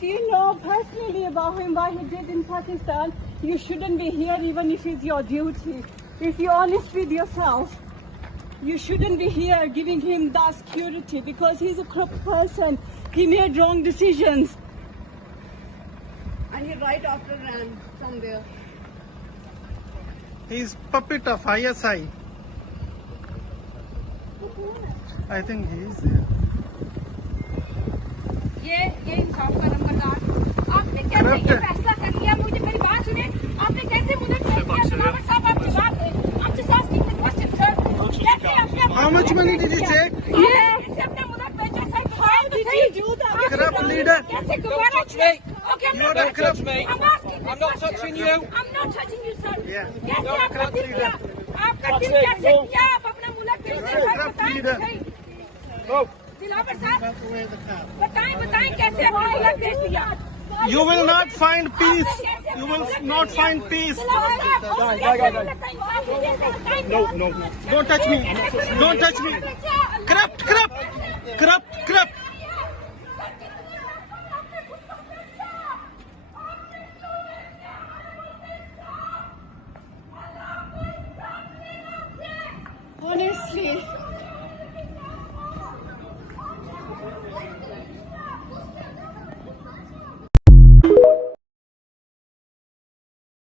if you know personally about him, what he did in Pakistan, you shouldn't be here even if it's your duty. If you're honest with yourself, you shouldn't be here giving him that security because he's a corrupt person. He made wrong decisions. And he right after ran from there. He's puppet of ISI. I think he is there. ये इंसाफ का नंबरदार आपने कैसे ये फैसला कर लिया मुझे मेरी बात सुने आपने कैसे मुझे दलावर साहब आप जवाब दें I'm just asking the question sir कैसे आपने How much money did you take? कैसे अपने मुल्क बेचा sir how did you do that Corrupt leader. कैसे दोबारा okay I'm You're not a corrupt touching I'm asking I'm not touching you. I'm not touching you sir Yeah. कैसे आपका दिल किया आपका दिल कैसे किया आप अपना मुल्क बेचा सर बताएं दिलावर साहब बताएं कैसे अपना मुल्क बेच दिया You will not find peace. You will not find peace. No. Don't touch me. Don't touch me. Corrupt, corrupt, corrupt, corrupt. Honestly,